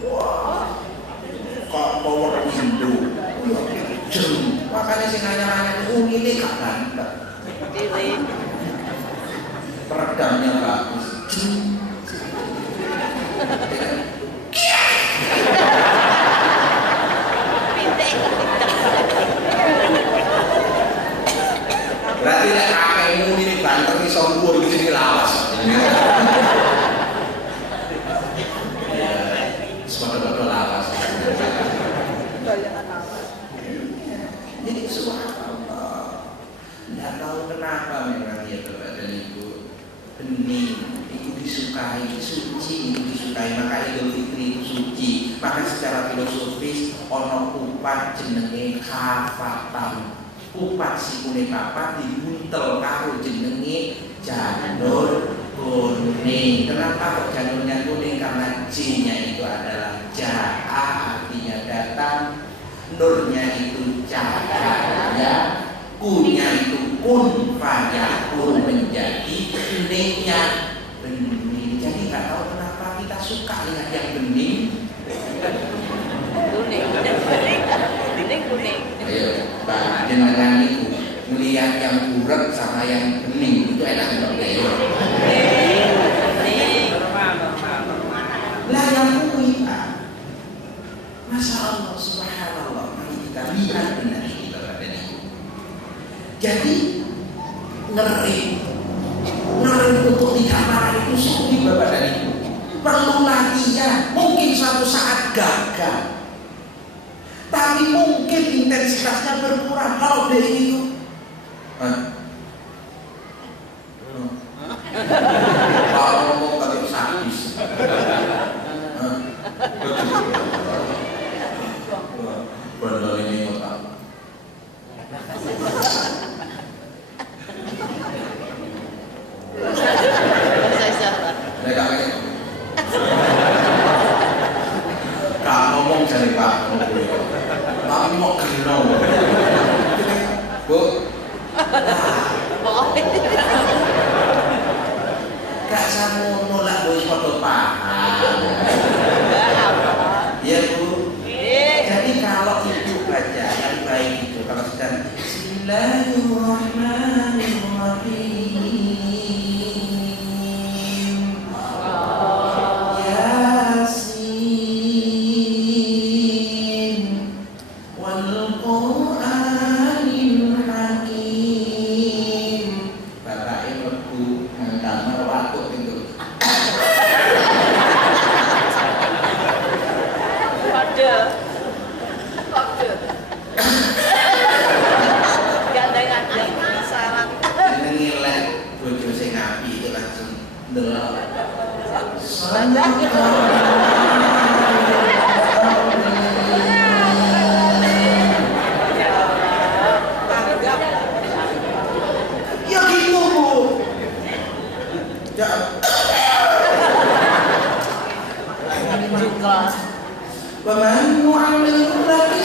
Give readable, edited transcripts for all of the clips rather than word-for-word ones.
Wah, kok power window. Makanya sing nanya-nanya ini gak ganteng. Peredamnya bagus. Berarti nek kakekmu ini ganteng iso dhuwur iki lawas. Semoga lawas. Jadi subhanallah. Tidak tahu kenapa memang ya Bapak dan Ibu, bening itu disukai, suci itu disukai, maka Idul Fitri itu suci. Maka secara filosofis ono kupat jenenge kafatam. Kupat sikune papat dibuntel karo jenenge janur kuning. Kenapa kok janurnya kuning? Karena J-nya itu adalah Ja'a, artinya datang. Nurnya itu cahaya, kunya itu kun fayakun, menjadi beningnya bening. Jadi nggak tahu kenapa kita suka lihat yang bening. Kuning. Ayo, Pak jenengan itu melihat yang burak sama yang bening itu enak nggak Leo? Lah yang kuning, Masya Allah, subhanallah. Mari kita lihat benar ini Bapak dan Ibu. Jadi ngeri untuk tidak marah itu sulit Bapak dan Ibu. Perlu latihan. Mungkin suatu saat gagal, tapi mungkin intensitasnya berkurang. Kalau dia itu kalau ngomong tadi sadis, benar ini otak. Kak ngomong dari Pak, tapi mau kenal, Bu. Kak sama nolak bos foto paham. Ya Bu. Jadi kalau itu aja yang baik itu kalau sedang Bismillahirrahmanirrahim. Yasin wal Qur'anil Hakim. Bapak Ibu kamar waktu itu. Ya gitu Bu. Ya. Waman mu'amil lagi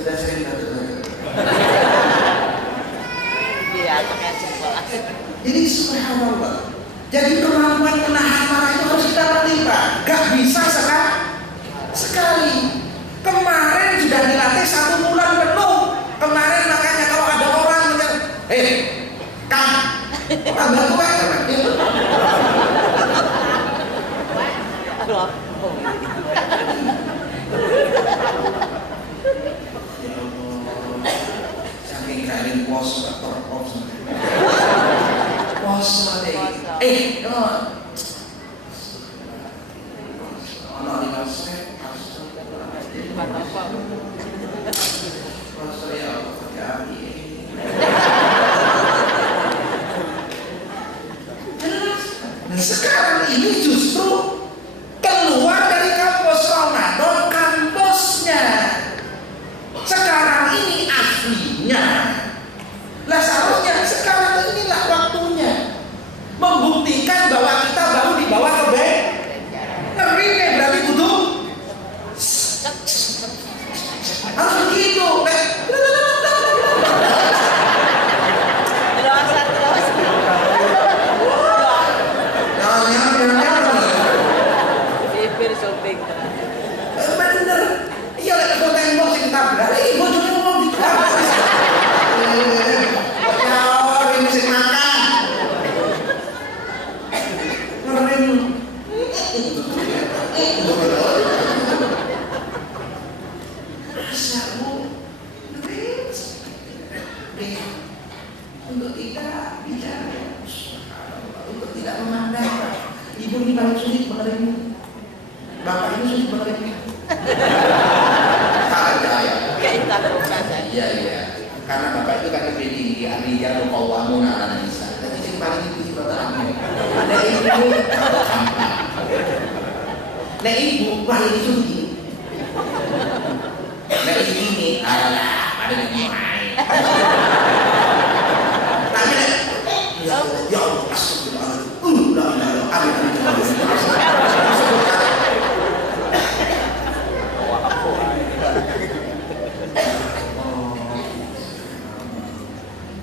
sudah sering dapat. Jadi subhanallah. Jadi kemampuan menahan marah itu harus kita latih Pak. Gak bisa sekali. Kemarin sudah dilatih 1 bulan penuh. Kemarin makanya kalau ada orang yang tambah tua poso terpop. Poso deh. Ono di kasih. Poso ya kami. Nah sekarang ini justru keluar dari kampus Ramadan, kampusnya. Sekarang ini aslinya. Lah seharusnya sekarang inilah waktunya membuktikan bahwa kita baru dibawa ke bed. Ngeri nih berarti butuh. Harus begitu. Bener. Iya lek kok tembok sing tabrak. Iki bojone ngomong ditabrak. Ya, ini sing makan. Ngeren. Asamu. Untuk tidak bicara, untuk tidak memandang. Ibu ini paling sulit menerima. Bapak ini sulit menerima. Ada ya. Iya iya. Karena bapak itu kan lebih tinggi. Artinya lo kawamu nana bisa. Tapi yang paling tinggi bapak kamu. Nah ibu, nah ibu paling tinggi. Nah ini alah ada yang main. Tapi ya Allah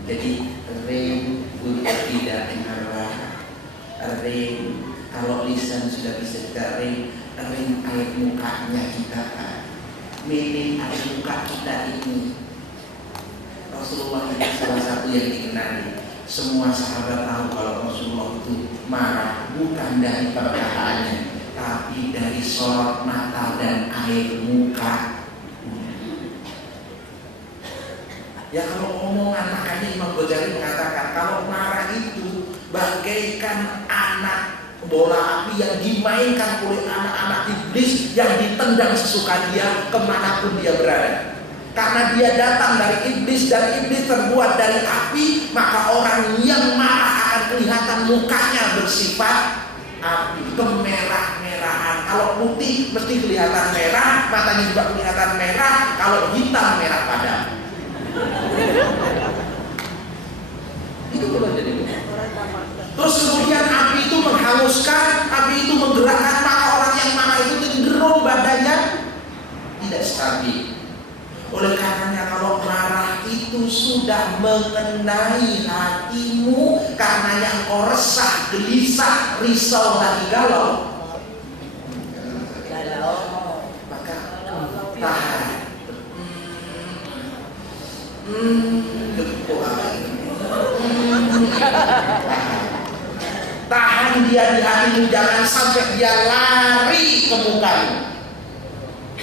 jadi rem untuk tidak mengarah, rem kalau lisan sudah bisa kita rem air mukanya kita minim air muka kita ini. Rasulullah itu salah satu yang dikenali. Semua sahabat tahu kalau Rasulullah itu marah bukan dari perkataannya, tapi dari sorot mata dan air muka. Ya kalau omongan, makanya Imam Ghazali mengatakan kalau marah itu bagaikan anak bola api yang dimainkan oleh anak-anak iblis yang ditendang sesuka dia kemanapun dia berada. Karena dia datang dari iblis dan iblis terbuat dari api, maka orang yang marah akan kelihatan mukanya bersifat api, kemerah-merahan. Kalau putih mesti kelihatan merah, matanya juga kelihatan merah. Kalau hitam merah padam. Itu belum jadi. Terus kemudian api itu menghanguskan, api itu menggerakkan, maka orang yang marah itu cenderung badannya tidak stabil. Oleh karenanya kalau marah itu sudah mengenai hatimu, karenanya engkau resah, gelisah, risau, lagi galau, maka tahan. Tahan dia di hatimu, jangan sampai dia lari ke mukamu.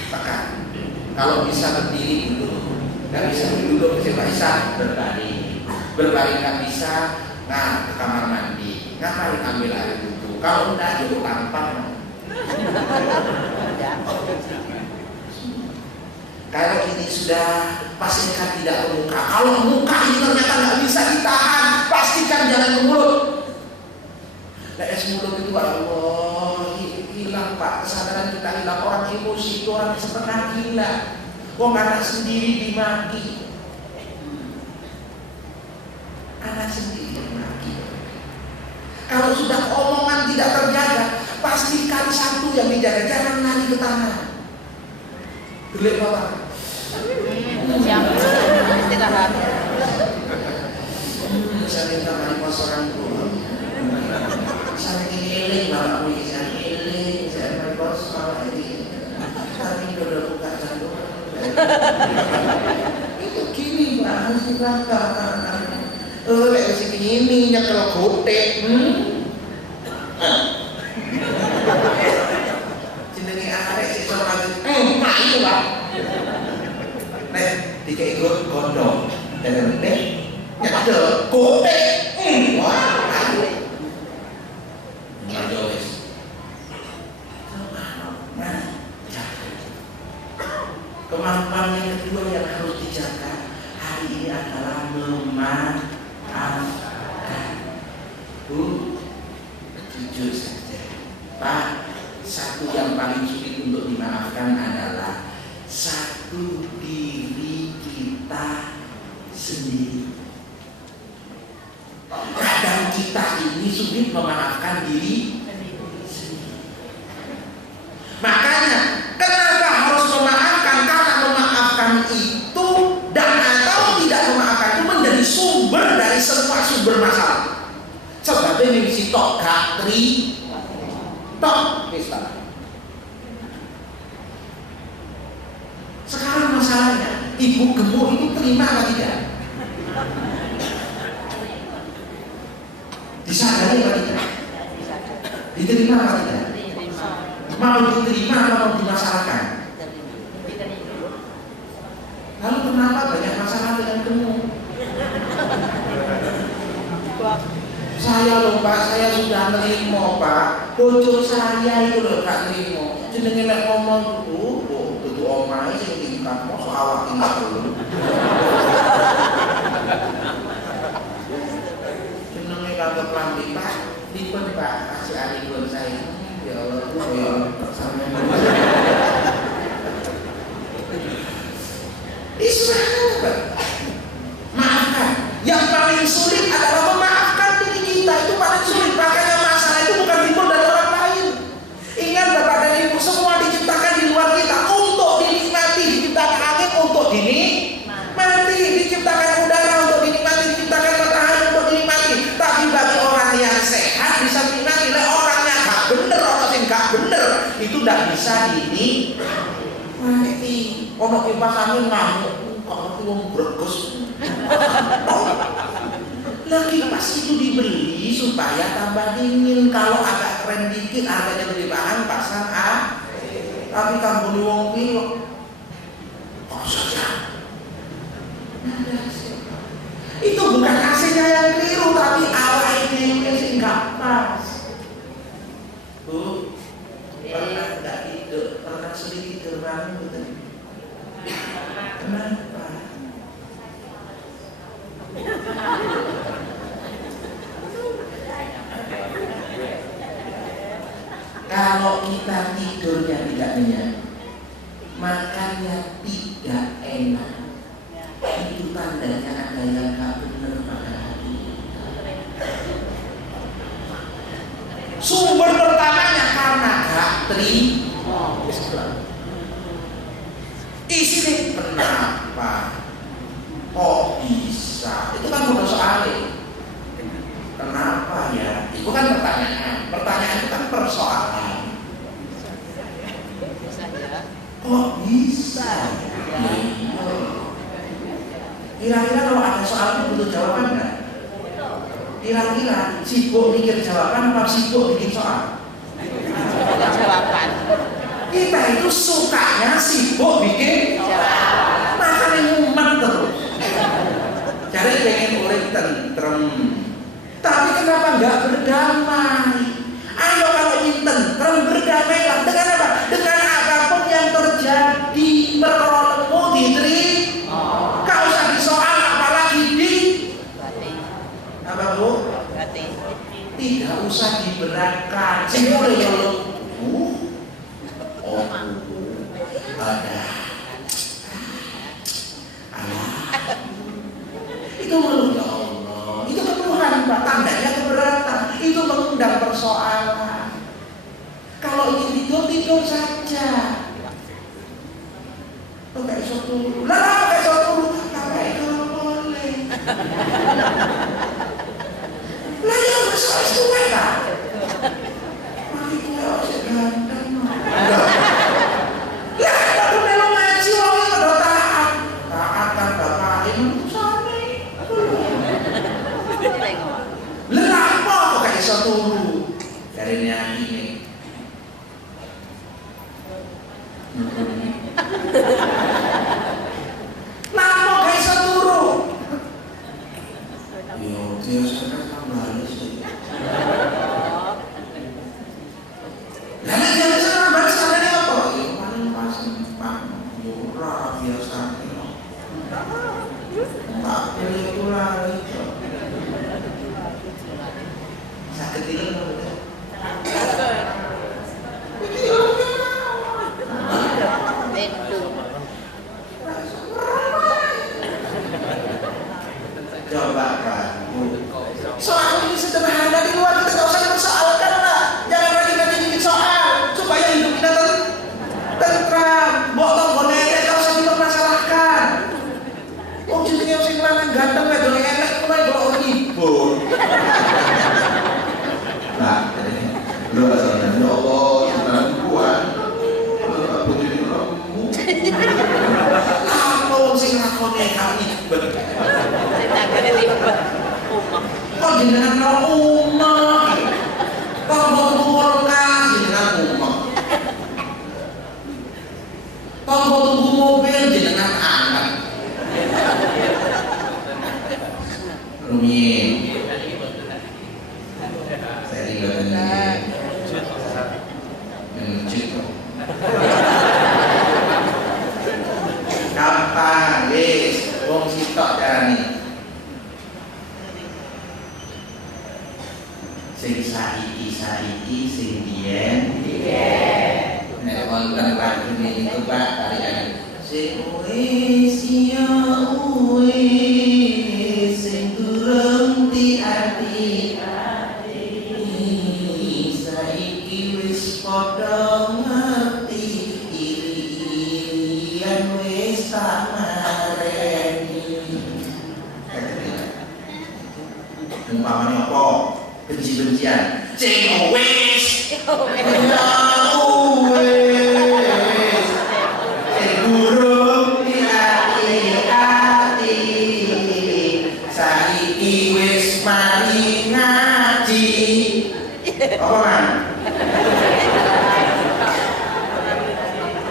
Maka kalau bisa berdiri dulu, nggak bisa duduk, bisa berbaring. Berbaring nggak bisa, nah ke kamar mandi, ngapain ambil air wudhu. Kalau enggak duduk tampang. Kalau ini sudah pastikan tidak ke muka. Kalau muka ini ternyata nggak bisa ditahan, pastikan jangan ke mulut. Nah es mulut itu Allah hilang Pak, kesadaran kita hilang. Orang emosi itu orang setengah gila. Kok anak sendiri dimaki, anak sendiri dimaki. Kalau sudah omongan tidak terjaga, pastikan satu yang dijaga, jangan lari ke tangan. Gelap Bapak. Istirahat. Saya minta mari pos orang tua. Saya ngiling Bapak punya saya ngiling, saya mari pos malah ini. Tapi udah buka jantung. Itu gini Pak, harus dibakar. Lek sing ini nyekel gotek. Jenenge arek sik ora mayu Pak. Nek dikek gondong, dan nek Ada kote. Wah. Ada wes. Kemampuan yang kedua yang harus dijaga hari ini adalah memaafkan. Bu, jujur saja, Pak, satu yang paling sulit untuk dimaafkan adalah satu diri kita sendiri. Kadang kita ini sulit memaafkan diri sendiri. Makanya kenapa harus memaafkan? Karena memaafkan itu dan atau tidak memaafkan itu menjadi sumber dari semua sumber masalah. Sebabnya ini si tok gatri tok pesta. Sekarang masalahnya, ibu gemuk itu terima atau tidak? Disadari atau tidak? Diterima atau tidak? Mau diterima atau mau dimasalahkan? Lalu kenapa banyak masalah dengan gemuk? Saya loh Pak, saya sudah nerimo Pak. Bocor saya itu loh gak nerimo. Jenenge nek ngomong dulu, dudu omahe sing tingkat mosok awak tingkat dulu. Jenenge kagak lambi Pak, dipun Pak, kasih alipun saya. Ya Allah, ya sampeyan. Istilahnya maafkan. Yang paling sulit adalah memaafkan diri kita, itu paling sulit. Makanya masalah itu bukan timbul dari orang lain. Ingat Bapak dan Ibu, semua diciptakan di luar kita untuk dinikmati. Diciptakan angin untuk dinikmati, diciptakan udara untuk dinikmati, diciptakan matahari untuk dinikmati. Tapi bagi orang yang sehat bisa dinikmati. Orang yang gak bener, orang yang gak bener itu tidak bisa dinikmati. Ono kipas angin ngamuk, kok wong bregos. Lagi pas itu dibeli supaya tambah dingin. Kalau agak keren dikit harganya lebih mahal pasang A. Tapi kamu wong pilok kok saja. Itu bukan AC-nya yang keliru, tapi ala ini sih nggak pas. Bu, pernah nggak tidur? Pernah sedikit terbangun betul? Kenapa? Kalau kita tidurnya tidak nyenyak, makannya tidak enak, itu tandanya ada yang gak benar pada hati. Sumber pertamanya karena gak terima. Istri kenapa? Kok bisa? Itu kan udah soalnya. Kenapa ya? Itu kan pertanyaan. Pertanyaan itu kan persoalan. Kok bisa? Kira-kira kalau ada soal itu butuh jawaban nggak? Kira-kira sibuk mikir jawaban apa sibuk bikin soal? Jawaban. Kita itu sukanya sibuk bikin jawaban. Makanya ngumat terus. Cari pengen urip tentrem. Tapi kenapa nggak berdamai? Ayo kalau ingin tentrem berdamailah dengan apa? Dengan apapun yang terjadi, perkara diterima. Kau usah disoal apalagi di apa Bu? Tidak usah diberatkan. Semua ya lo. Oh, ada. Itu menurut Allah. Itu keluhan Pak, tandanya keberatan. Itu mengundang persoalan. Kalau ingin tidur saja. Enggak iso turu. Lah enggak iso turu, tapi kalau boleh. Lah ya wis suwe ta. Mari kita wis ganteng. Lah aku melu ngaji wong iki udah taat. Taat kan bapak ini sami. Lah apa kok gak iso turu? Dari nyanyi ini. kayak ribet. Saya tanggane ribet. Umah. Kok jenengan karo umah? Kok boten kulkas jenengan umah? Kok boten mobil jenengan anak? Rumiyin. Saya ingatkan kapan wis wong sitok carane sing saiki sing biyen nek wonten lagune itu Pak tarian sing wis ya wis sing durung diati saiki wis padha ngerti iri-irian wis tak mareni umpamane apa benci-bencian sing wis sing durung diati saiki wis mari ngaji apa kan?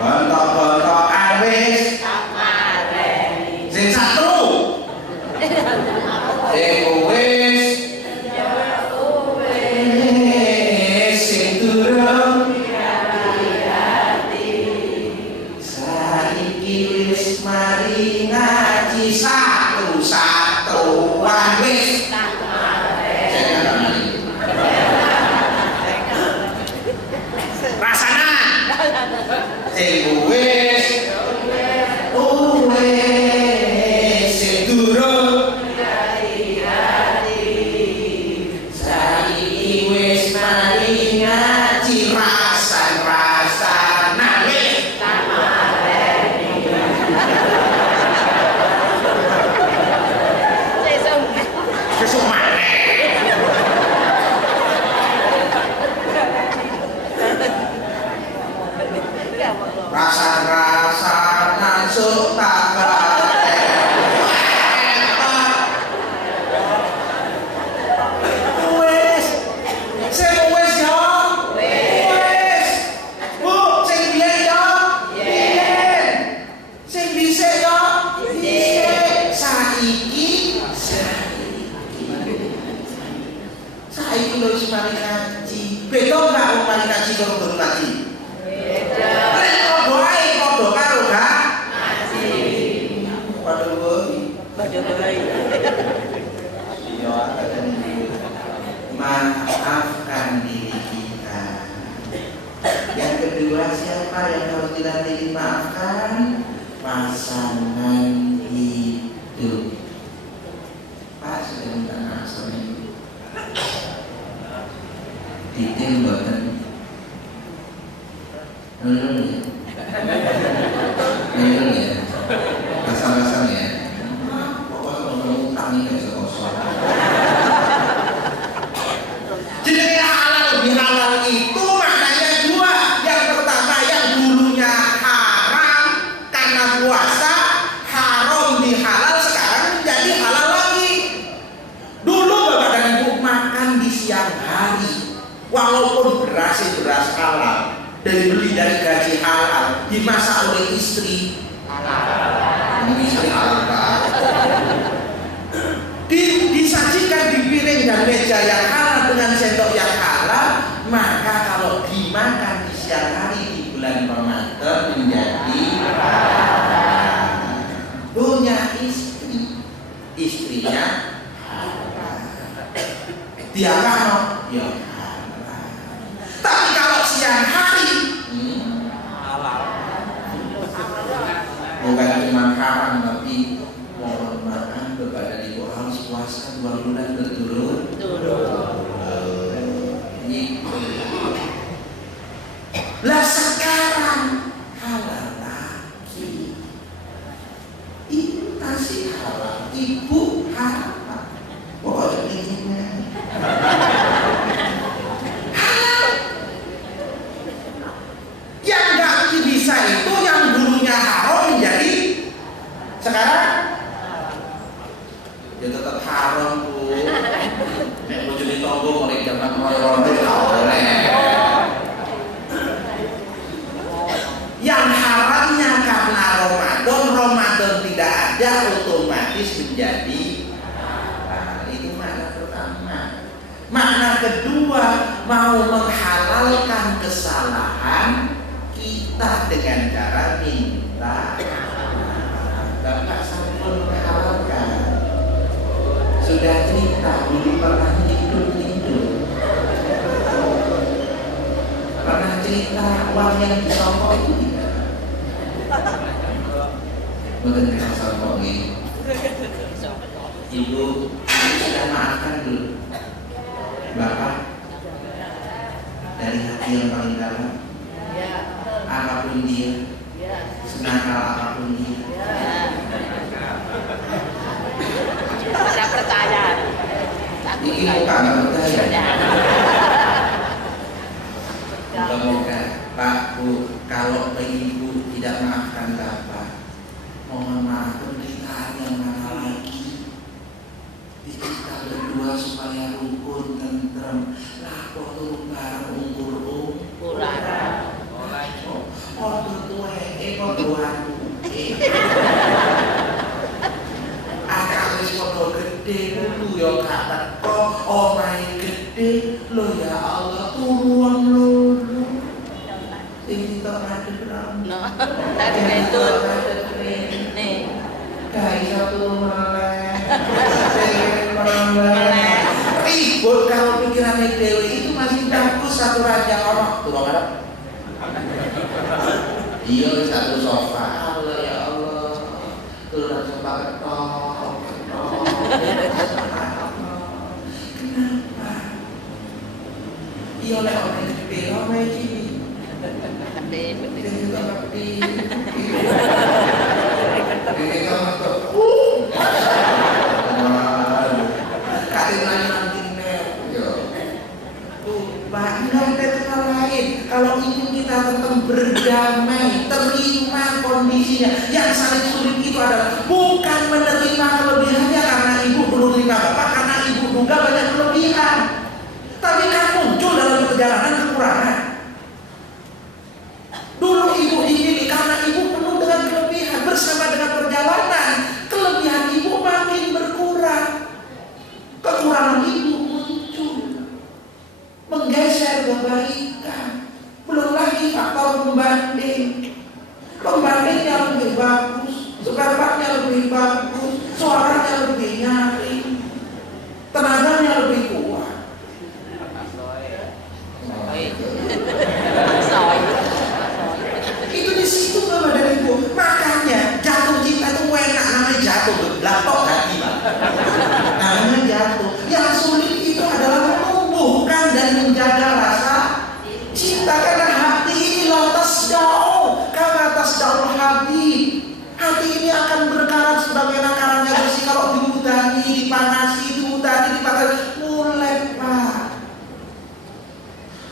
Bontok-bontokan wis sing satu sing wis sing durung saiki wis mari ngaji satu-satuan wis rasana sing wis sing durung saiki wis mari ngaji rasan-rasanan wis sesuk maneh rasan-rasanan sok tak wis sing wis yo wis Bu sing biyen yo biyen sing dhisik yo dhisik saiki lho wis mari ngaji beda gak wong mari ngaji karo durung ngaji maafkan diri kita. Yang kedua, siapa yang harus kita maafkan? Pasangan hidup. Pak sudah minta maaf sama ibu. Detail banget. Ya. Pasang-pasang ya. Pokoknya kalau utang ini gak bisa kosong. Jadi halal itu maknanya dua. Yang pertama yang dulunya haram karena puasa, haram di halal sekarang menjadi halal lagi. Dulu Bapak dan Ibu makan di siang hari, walaupun beras halal dari beli dari gaji halal, dimasak oleh istri halal. Istri halal Pak. Disajikan di piring dan meja yang halal dengan sendok yang halal, maka kalau dimakan di siang hari di bulan Ramadan menjadi halal. Punya istrinya halal. Dia kalau ya halal. Tapi kalau siang hari halal. Bukan cuma haram tapi mohon maaf kepada ibu harus puasa 2 bulan berturut-turut. Lah sekarang halal lagi. Itu kasih halal, ibu halal. Pokoknya halal. Yang nggak bisa itu yang dulunya haram menjadi sekarang ya tetap haram Bu. Nek bojone tonggo mulai zaman roy-roy oleh. Yang haramnya karena Ramadan tidak ada otomatis menjadi halal. Itu makna pertama. Makna kedua, mau menghalalkan kesalahan kita dengan cara minta. Bapak sampun menghalalkan. Sudah cerita, dulu pernah tidur. Pernah cerita uang yang disokok itu tidak? Bukan disokok ini. Ibu sudah maafkan dulu Bapak dari hati yang paling dalam. Apapun dia, senakal apapun dia. Ada pertanyaan. Ini bukan pertanyaan. Semoga Pak Bu, kalau Ibu tidak maafkan Bapak, mohon maaf penderitaan yang mana lagi. Kita berdua supaya rukun tentrem. Lapo turun bareng ungkur Kurang. Ordo tuwe, ordoan. Akak wis padha gedhe kudu ya gak teko, omahe gedhe. Lho ya Allah, turuan lho. Sing ditok berang. No, tadi itu nih. Kae iso turu meleh. Ribut kalau pikirannya dewe itu masih bagus satu raja orang turun arep. Iya satu sofa. Allah ya Allah. Turun sofa ketok. Kenapa? Iya lek orang gede ora iki. Tapi Ini kan kalau ingin kita tetap berdamai, terima kondisinya. Yang saling sulit itu adalah bukan menerima kelebihannya karena ibu belum terima bapak, karena ibu juga banyak kelebihan. Tapi kan muncul dalam perjalanan kekurangan. Dulu ibu dipilih karena ibu penuh dengan kelebihan. Bersama dengan perjalanan, kelebihan ibu makin berkurang. Kekurangan ibu muncul, menggeser kebaikan. Belum lagi faktor pembanding. Pembandingnya lebih bagus, sekarangnya lebih bagus, suaranya lebih nyaring, tenaganya lebih kuat. Itu di situ Bapak Ibu. Makanya jatuh cinta itu enak, namanya jatuh, latok hati Pak. Namanya jatuh. Yang sulit itu adalah menumbuhkan dan menjaga rasa cinta, karena hati ini lantas jauh, karena atas jauh hati. Hati ini akan berkarat sebagai akarnya besi. Kalau dihudani, dipanasi, dipanasi, mulai Pak.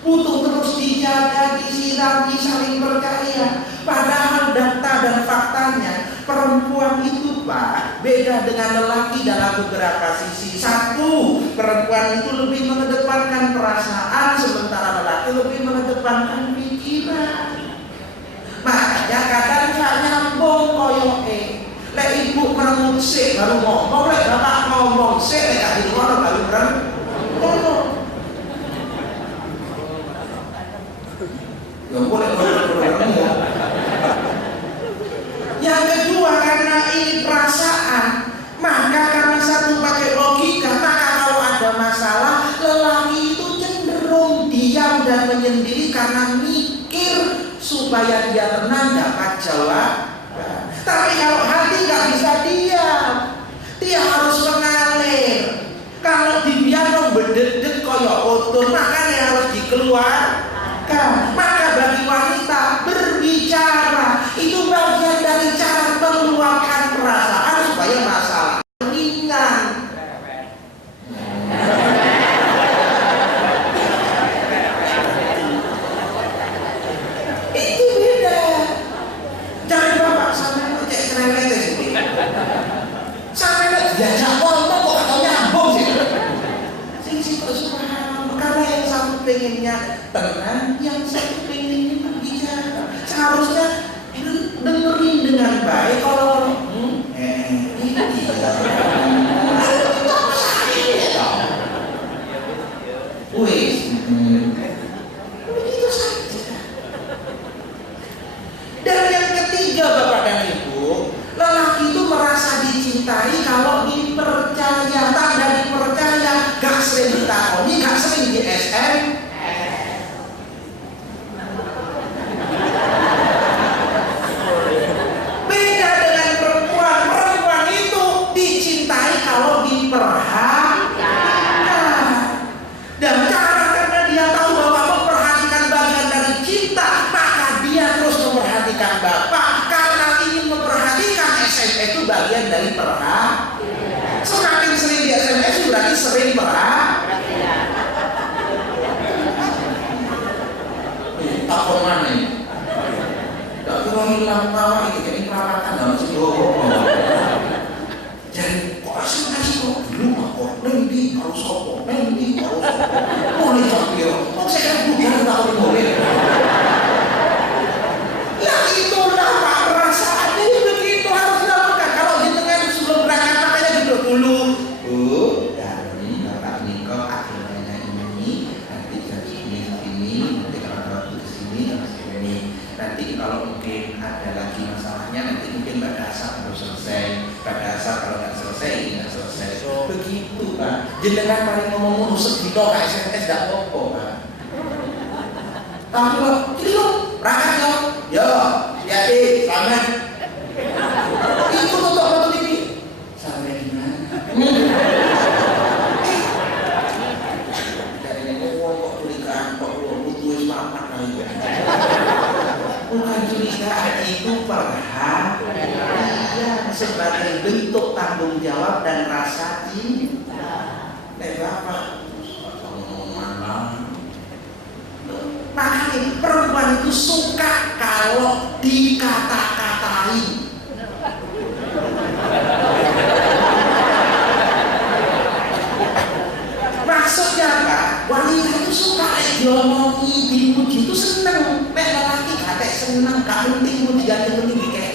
Butuh terus dijaga, disirami, saling percaya. Padahal data dan faktanya, perempuan itu Pak beda dengan lelaki dalam beberapa sisi. Satu, perempuan itu lebih mengedepankan perasaan, sementara lelaki lebih mengedepankan pikiran. Makanya kadang gak nyambung koyoke. Lek ibu merengut sik baru ngomong, lek bapak ngomong sik lek gak ngono baru ngomong. Ya boleh Yang kedua, karena ini perasaan, maka karena satu pakai logika, maka kalau ada masalah, lelaki itu cenderung diam dan menyendiri karena mikir supaya dia tenang dapat jawab. Tapi kalau hati nggak bisa diam, dia harus mengalir. Kalau dibiarkan berdedek koyo otot, makanya harus dikeluarkan. Maka bagi wanita berbicara itu bagian dari cara meluapkan perasaan supaya masalah ringan. Itu beda. Jangan bapak sampai cek cerewet sih. Sampai diajak ngomong tenang, yang satu pengen bicara. Seharusnya dengerin dengan baik. Kalau ini wis begitu saja. Dan yang ketiga, Bapak dan Ibu, lelaki itu merasa dicintai kalau dipercaya. Tanda dipercaya, gak sering ditakoni, gak sering di SM. Beda dengan perempuan. Perempuan itu dicintai kalau diperhatikan. Dan karena dia tahu bahwa memperhatikan bagian dari cinta, maka dia terus memperhatikan Bapak. Karena ingin memperhatikan, SMS itu bagian dari perhatian. Semakin sering di SMS berarti sering perhatian. Tak mana ini? Tak kira hilang tawa itu jadi perawatan dalam sebuah. Jadi kok SMS kok belum kok nanti harus sopok, nanti harus sopok. Boleh capir, kok saya kan bukan tahu boleh. Yang itulah Pak perasaan ini begitu harus dilakukan. Kalau di tengah sebelum berangkat makanya duduk dulu. Bu, dari Bapak Niko akhirnya ini nanti jam segini, nanti kalau waktu kesini jam segini. Nanti kalau mungkin ada lagi masalahnya nanti mungkin pada asal harus selesai. Pada asal kalau nggak selesai ini nggak selesai. Begitu Pak. Jenengan paling ngomong sedino ke SMS nggak apa-apa Pak. Tapi kalau ini loh, berangkat dong. Yo, jadi selamat. Itu tutup foto TV. Sampai di mana? Dari ngomong kok curigaan kok lu butuh semangat lagi. Bukan curigaan, itu perhatian sebagai bentuk tanggung jawab dan rasa cinta. Bapak, makanya perempuan itu suka kalau dikata-katai. Maksudnya apa? Wanita itu suka diomongi, dimuji itu seneng. Lelaki kata seneng, gak penting mujian itu penting dikei.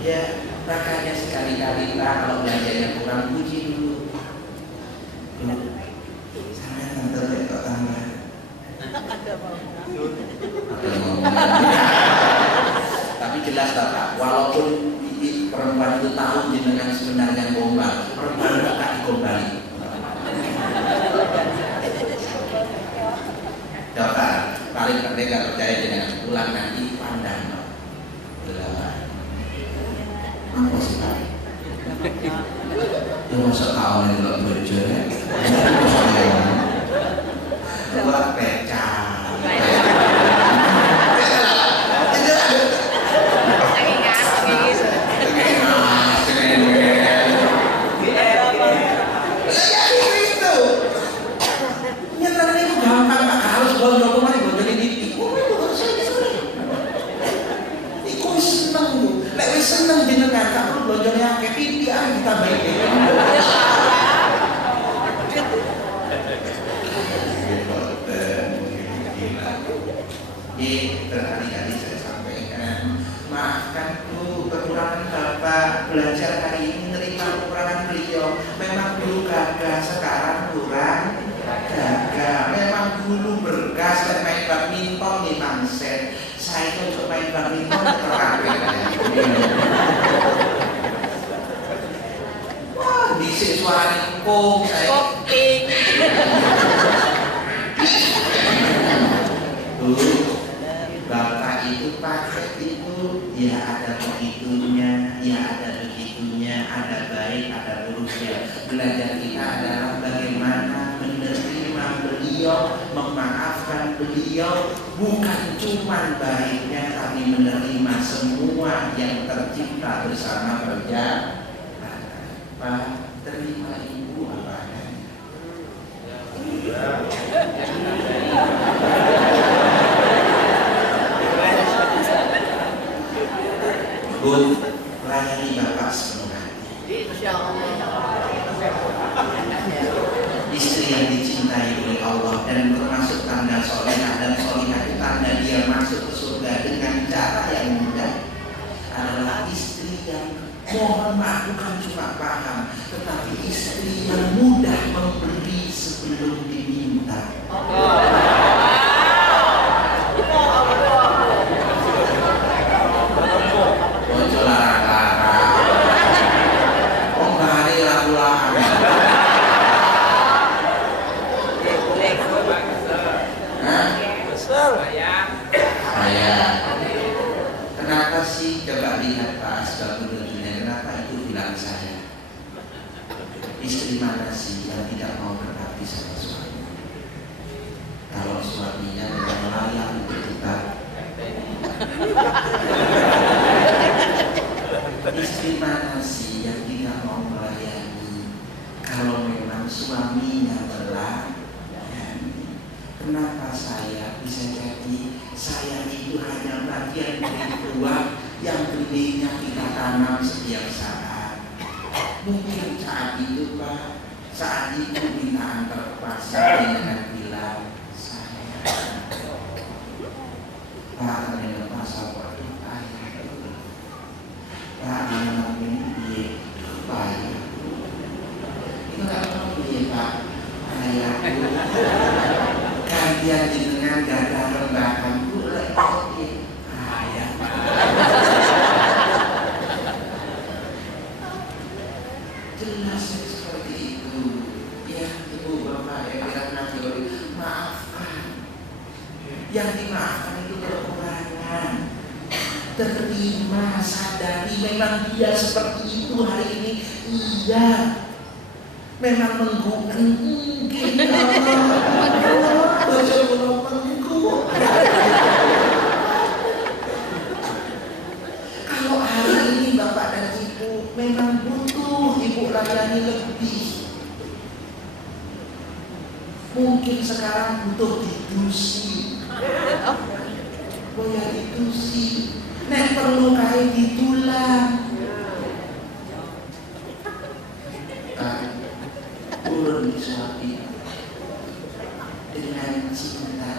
Ya, makanya sekali-kali lah kalau belajarnya kurang puji dulu. Saya nanti kok tambah. Tapi jelas Bapak, walaupun perempuan itu tahu jenengan sebenarnya gombal, perempuan itu tak digombali. Bapak, paling merdeka percaya dengan pulang nanti pandang. Apa sih Pak? Ya masa kawan yang gak berjalan buat pecah seneng jenengan kamu belanja kayak pipi kita baik. Berkali-kali saya sampaikan, maafkan Bu, kekurangan Bapak belajar hari ini menerima kekurangan beliau. Memang dulu gagah, sekarang kurang gagah. Memang dulu bergas dan main badminton di Mangset. Saya itu untuk main badminton terakhir. Wah, bisik suara kong saya. Koping. Bapak itu paket itu ya ada begitunya, ya ada begitunya, ada baik, ada buruknya. Belajar kita adalah bagaimana menerima beliau, memaafkan beliau, bukan cuma baiknya tapi menerima semua yang tercipta bersama berjalan. Pak, terima Ibu apa adanya. Bun, layani Bapak sepenuh hati. Insya Allah. Istri yang dicintai oleh Allah dan termasuk tanda solehah dan solehah itu tanda dia masuk ke surga dengan cara yang mudah adalah istri yang mohon maaf bukan cuma paham, tetapi istri yang mudah memberi sebelum diminta. Bocor lara-lara, hari lagu-lagu. Kenapa sih coba lihat Pak Asbabudurnya, kenapa itu bilang saya? Istri mana sih yang tidak mau berbakti sama suami? Kalau suaminya memang layak untuk kita. Istri mana sih yang tidak mau melayani? Kalau memang suaminya melayani, kenapa saya bisa jadi saya itu hanya bagian dari buah yang benihnya kita tanam setiap saat. Mungkin saat itu Pak, saat itu binaan terpaksa dengan bilang saya Pak dengan pasal waktu ayah Pak ini bayar itu gak tahu ya Pak ayah kalian dengan gada lembakan jelas seperti itu ya ibu bapak yang dirahmati maafkan yang dimaafkan itu kekurangan terima sadari memang dia seperti itu hari ini iya memang menggunakan mungkin kalau hari ini bapak dan ibu memang butuh ibu layani lebih, mungkin sekarang butuh didusi, boleh didusi, nek perlu kain ditulang, turun suami dengan cinta.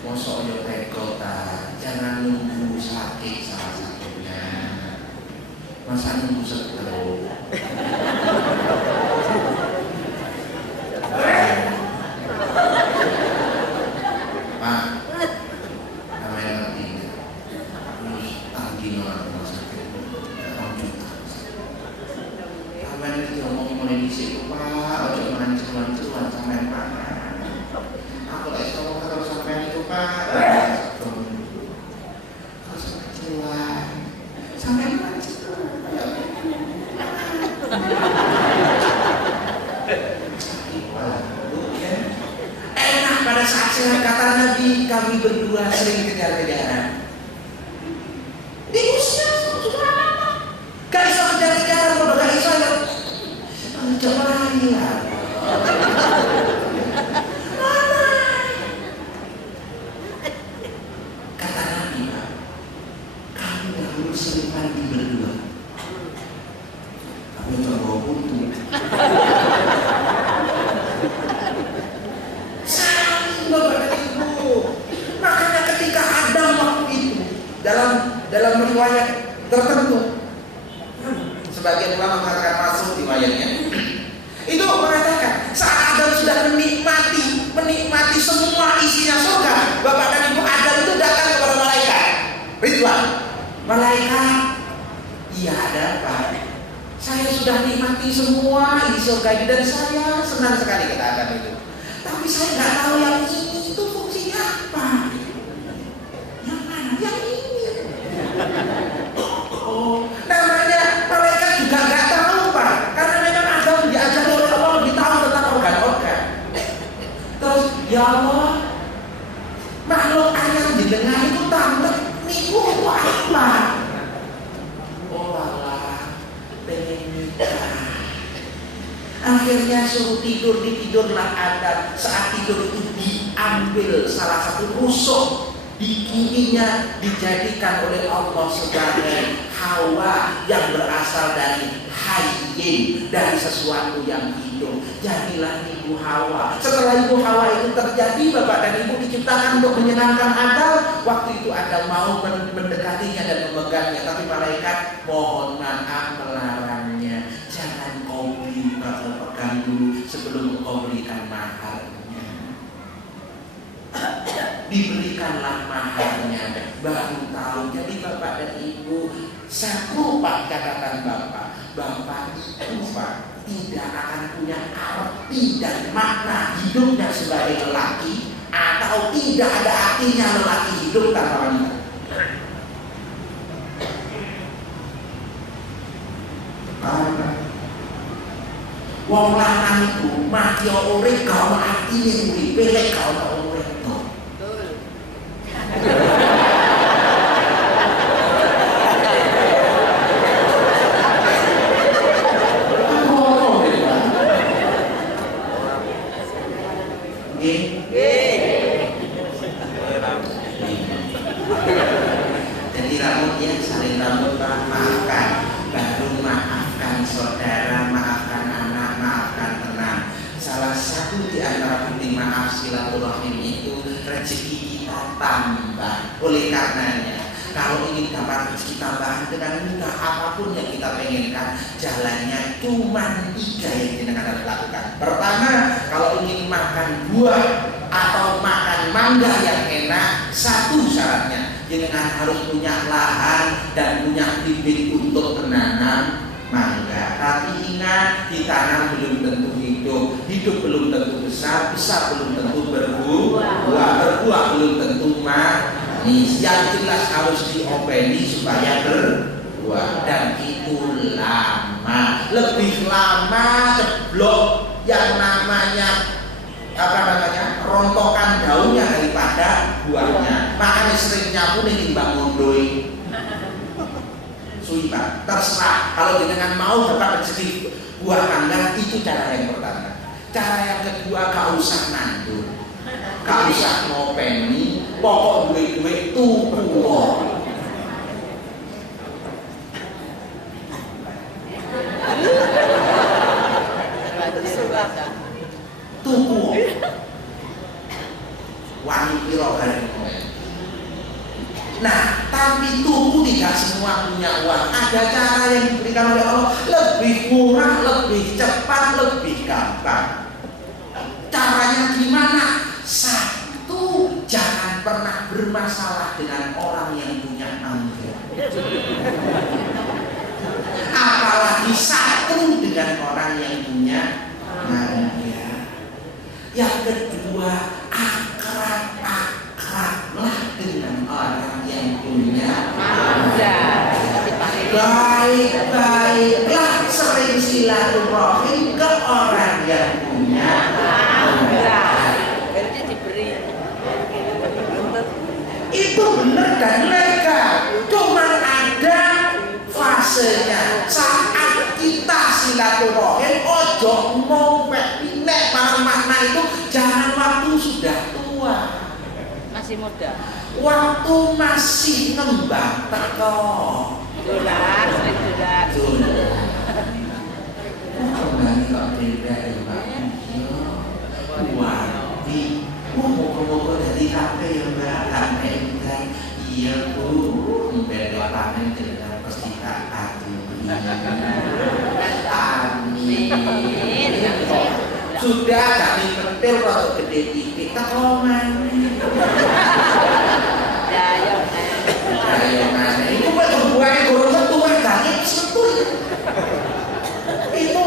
Mosok yo teko ta, jangan nunggu sakit salah satunya. Masa nunggu seteru. Pak, namanya ngerti. Terus tanggi orang sakit. Aman itu ngomong mulai disik, Pak, ojo mancing-mancing sampai Pak. Aku tak tahu kalau sampai itu Pak. Kalau sampai keluar, sampai mancing. Enak pada saat sehat kata Nabi, kami berdua sering kejar-kejaran. Di usia sudah lama, gak bisa kejar-kejaran, kalau gak bisa ya, coba lagi lah. Kata Nabi, kami dahulu sering mandi berdua. Tapi terbawa buntu. Saling Bapak dan Ibu. Makanya ketika Adam waktu itu dalam riwayat tertentu, sebagian ulama mengatakan masuk riwayatnya, itu mengatakan saat Adam sudah menikmati semua isinya surga, Bapak dan Ibu Adam itu datang kepada malaikat Ridwan. Malaikat, iya ada apa? Saya sudah nikmati semua isi surga ini dan saya senang sekali kata Adam itu. Tapi saya nggak tahu yang ini itu fungsinya apa. Yang mana? Yang ini. Oh, namanya malaikat juga nggak tahu Pak, karena memang Adam diajari oleh Allah lebih tahu tentang organ-organ. Terus ya Allah, makhluk ayam di tengah itu tamat niku itu apa? Oh Allah, pengen nikah. Akhirnya suruh tidur, ditidurlah Adam. Saat tidur itu diambil salah satu rusuk di kirinya, dijadikan oleh Allah sebagai Hawa yang berasal dari hayyin, dari sesuatu yang hidup. Jadilah ibu Hawa. Setelah ibu Hawa itu terjadi, bapak dan ibu diciptakan untuk menyenangkan Adam. Waktu itu Adam mau mendekatinya dan memegangnya, tapi malaikat mohon maaf melarangnya. Jangan kau pegang dulu sebelum kau berikan maharnya. Diberikanlah maharnya, baru tahu. Jadi bapak dan ibu, satu pak catatan bapak itu pak tidak akan punya arti dan makna hidupnya sebagai lelaki, atau tidak ada artinya lelaki hidup tanpa wanita. Wong lanang iku mati urip gak ono artine kuwi, pelek gak ono urip to. Jadi rambut ya saling rambut maafkan, baru maafkan saudara, maafkan anak, maafkan teman. Salah satu di antara bukti maaf silaturahim itu rezeki kita tambah. Oleh karenanya, kalau ingin dapat rezeki tambahan dengan mudah, apapun yang kita pengenkan, jalannya cuma 3 yang kita harus lakukan. Pertama, kalau ingin makan buah atau makan mangga yang enak, satu syaratnya, jenengan harus punya lahan dan punya bibit untuk menanam mangga. Tapi ingat, ditanam belum tentu hidup, hidup belum tentu besar, besar belum tentu berbuah, berbuah belum tentu manis. Yang jelas harus diopeni supaya berbuah, dan itu lama, lebih lama ceblok yang namanya rontokan daunnya daripada buahnya. Makanya sering nyapu nih timbang ngondoi. Sumpah, terserah. Kalau dengan mau dapat rezeki buah mangga, itu cara yang pertama. Cara yang kedua, gak usah nandur, gak usah ngopeni, pokok duit-duit tuku. Tuku wangi piro bareng. Nah, tapi tuku tidak semua punya uang. Ada cara yang diberikan oleh Allah lebih murah, lebih cepat, lebih gampang. Caranya gimana? Satu, jangan pernah bermasalah dengan orang yang punya mangga. Apalagi satu dengan orang yang punya mangga. Yang kedua, akrab-akrablah dengan orang yang punya mangga. Baik-baiklah, sering silaturahim ke orang yang punya mangga. Berarti diberi. Itu benar dan legal. Cuma ada fasenya. Saat kita silaturahim, ojo mau nek para makna itu jangan waktu sudah tua, Masih muda. waktu masih ngembang teko. Dolar, sering dolar. Kembali kok beda ya Mbak. Wati, moga-moga dari kafe ya Mbak. Sampai kan iya Bu, beda panen dengan persitaan. Amin. Sudah kami pentil kalau gede titik takongan. Dayonan. Itu buahnya gorong setua gangit setu. Itu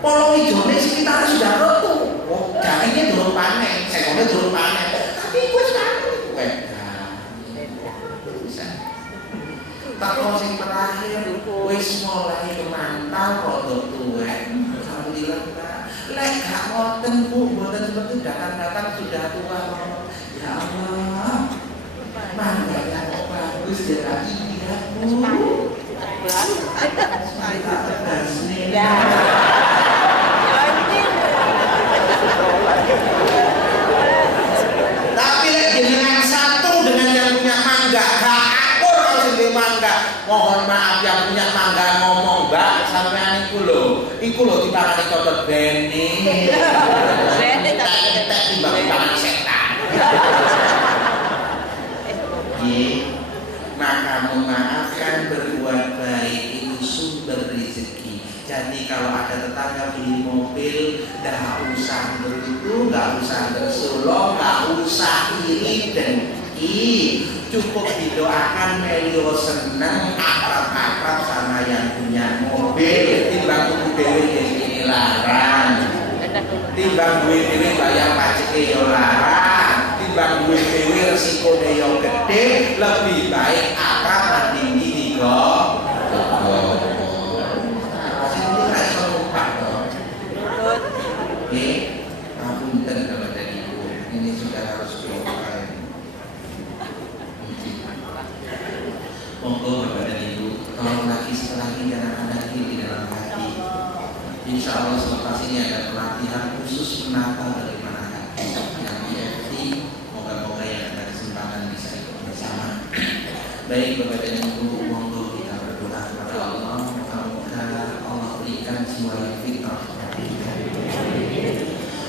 polong hijaunya sekitar sudah retu. Oh, gangitnya belum panen, sekolnya belum panen. Tapi gue panen. Bisa. Takon sing terakhir wis mulai mantau rodok tuwek. Alhamdulillah Pak. Lek gak ngoten Bu, mboten seperti datang-datang sudah tua. Ya Allah. Mangga yang bagus ya ini ya Bu. Ya. maaf yang punya mangga ngomong, Mbak, sampean iku lho dipakani kotor bene. Bene tak timbang setan. Maka memaafkan, berbuat baik itu sumber rezeki. Jadi kalau ada tetangga beli mobil, dah usah berutu, nggak usah bersulong, nggak usah iri dengki, cukup didoakan Melio seneng akrab-akrab sama yang punya mobil, timbang tuku dewe jadi larang, timbang duit dewe bayar pajak yo larang, timbang duit dewe resiko yo gede, lebih baik akrab tinggi tiga. Apunten kalau dari ibu, ini sudah harus berubah. Monggo Bapak dan Ibu, tolong lagi setelah ini jangan ada di dalam hati. Insya Allah selepas ini ada pelatihan khusus menata bagaimana hati yang diarti. Moga-moga yang ada kesempatan bisa ikut bersama. Baik Bapak dan Ibu, monggo kita berdoa kepada Allah. Moga-moga Allah berikan jiwa yang fitrah.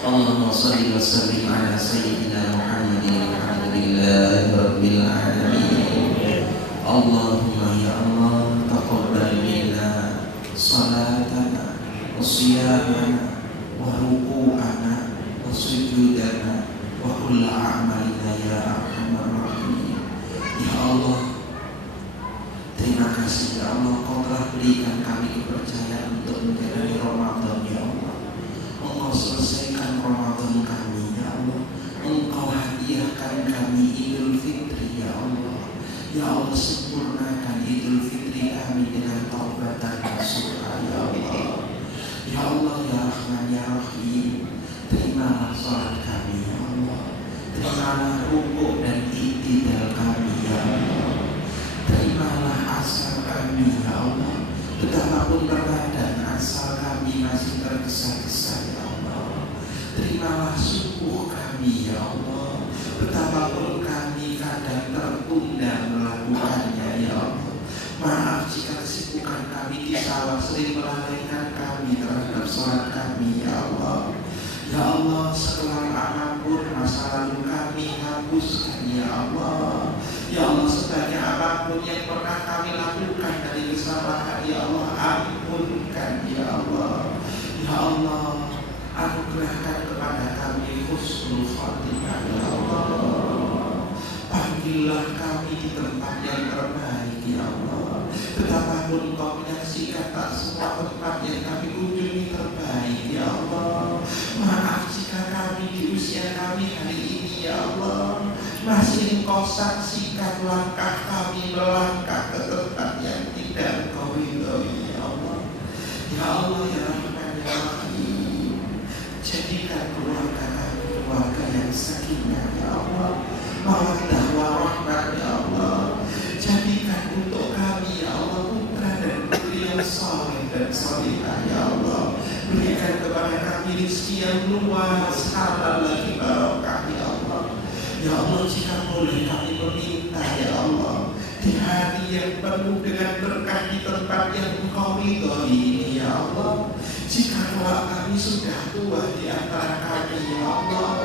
Allahumma shalli wa sallim ala sayyidina Muhammadin alhamdulillahi rabbil alamin. Allahumma ya Allah taqabbal minna salatana wa siyamana wa ruku'ana wa sujudana wa kulla a'malina ya arhamar rahimin. Ya Allah, terima kasih ya Allah, Kau telah berikan kami kepercayaan untuk menjalani Ramadan ya Allah. Engkau selesaikan Ramadan kami ya Allah. Engkau hadiahkan kami Idul Fitri ya Allah. Ya Allah, sempurnakan Idul Fitri kami dengan taubatan nasuha ya Allah. Ya Allah ya Rahman ya Rahim, terimalah salat kami ya Allah. Terimalah rukuk dan i'tidal kami ya Allah. Terimalah asal kami ya Allah. Betapapun terkadang asal kami masih tergesa-gesa ya Allah. Terimalah subuh kami ya Allah. Betapapun kami kadang tertunda melakukannya ya Allah. Maaf jika kesibukan kami di sawah sering melalaikan kami terhadap sholat kami ya Allah. Ya Allah, sekelam apapun masa lalu kami hapuskan ya Allah. Ya Allah, sebanyak apapun yang pernah kami lakukan dari kesalahan ya Allah, ampunkan ya Allah. Ya Allah, anugerahkan kepada kami husnul khatimah ya Allah. Panggillah kami di tempat yang terbaik ya Allah. Betapapun Kau menyaksikan tak semua tempat yang kami kunjungi terbaik ya Allah. Maaf jika kami di usia kami hari ini ya Allah masih Engkau saksikan langkah kami melangkah ke tempat yang tidak Engkau ridhoi ya Allah. Ya Allah ya Rahman ya Rahim, jadikan keluarga kami keluarga yang sakinah ya Allah, mawaddah warahmah ya Allah. Jadikan untuk kami ya Allah putra dan putri yang saleh dan salihah ya Allah. Berikan kepada kami rezeki yang luas, halal lagi barokah ya Allah. Ya Allah, jika boleh kami meminta ya Allah, di hari yang penuh dengan berkah di tempat yang Engkau ridhoi ini ya Allah. Jika kami sudah tua di antara kami ya Allah,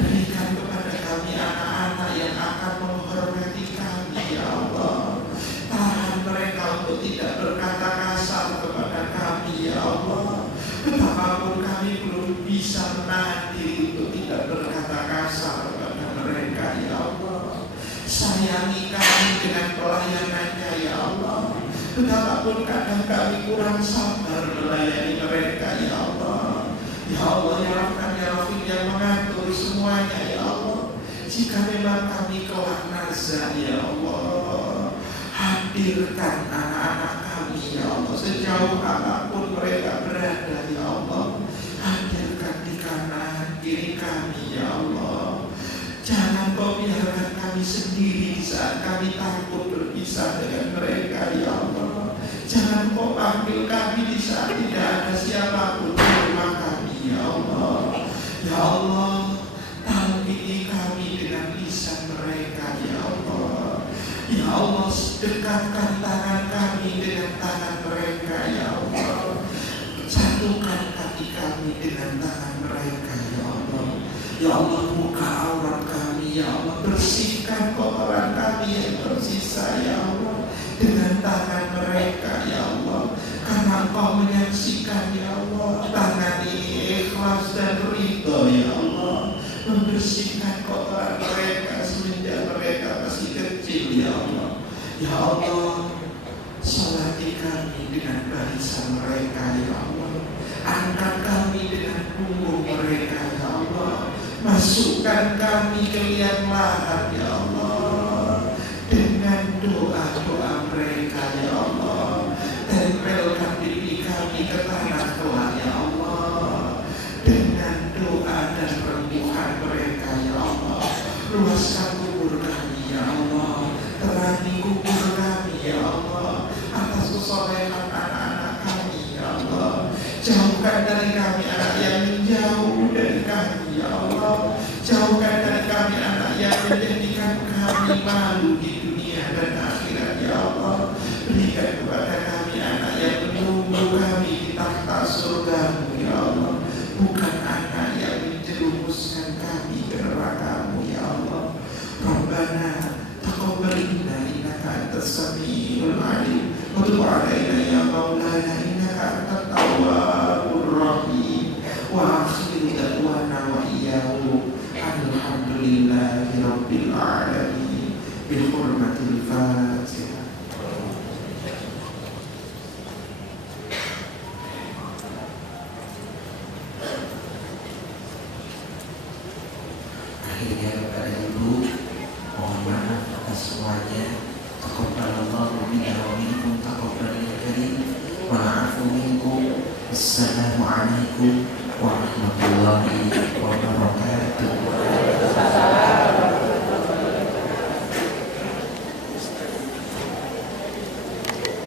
berikan kepada kami anak-anak yang akan menghormati kami ya Allah. Tahan mereka untuk tidak berkata kasar kepada kami ya Allah. Betapapun kami belum bisa menahan diri untuk tidak berkata kasar kepada mereka ya Allah. Sayangi kami dengan pelayanannya ya Allah. Betapapun kadang kami kurang sabar melayani mereka ya Allah. Ya Allah ya Rahman ya Rahim yang mengatur semuanya ya Allah. Jika memang kami kelak nazar ya Allah, hadirkan anak-anak kami ya Allah sejauh apapun mereka berada ya Allah. Hadirkan di kanan kiri kami ya Allah. Jangan Kau biarkan kami sendiri saat kami takut berpisah dengan mereka ya Allah. Jangan Kau panggil kami di saat tidak ada siapapun di rumah kami ya Allah. Ya Allah, talbini kami dengan lisan mereka ya Allah. Ya Allah, dekatkan tangan kami kami dengan tangan mereka ya Allah. Satukan kaki kami dengan tangan mereka ya Allah. Ya Allah, buka aurat kami ya Allah. Bersihkan kotoran kami yang tersisa ya Allah dengan tangan mereka ya Allah. Karena Engkau menyaksikan ya Allah. Tangan ini ikhlas dan ridho ya Allah, membersihkan kotoran mereka semenjak mereka masih kecil ya Allah. Ya Allah, salati kami dengan barisan mereka ya Allah. Angkat kami dengan punggung mereka ya Allah. Masukkan kami ke liang lahat ya Allah dengan doa-doa mereka ya Allah. Tempelkan pipi kami ke tanah kelak ya Allah dengan doa dan rembukan mereka ya Allah. Luaskan kubur kami ya Allah. Terangi kubur kami ya Allah atas kesolehan anak-anak kami ya Allah. Jauhkan dari kami anak yang menjauh dari kami ya Allah. Jauhkan dari kami anak yang menjadikan kami malu di dunia dan akhirat ya Allah. Berikan kepada kami anak yang menunggu kami di takhta surgamu ya Allah, bukan anak yang menjerumuskan kami ke neraka-Mu ya Allah. Rabbana taqabbal minna innaka antas samiul alim wa tub alaina ya maulana innaka antat tawwabur rahim. Wa akhiru da'wana wa iyyahu alhamdulillahi rabbil alamin. Bi hurmatil Fatihah. Akhirnya kepada Ibu, mohon maaf atas semuanya. Taqabbalallahu minna wa minkum taqabbal ya karim. Wa'afu minkum. Assalamualaikum warahmatullahi wabarakatuh.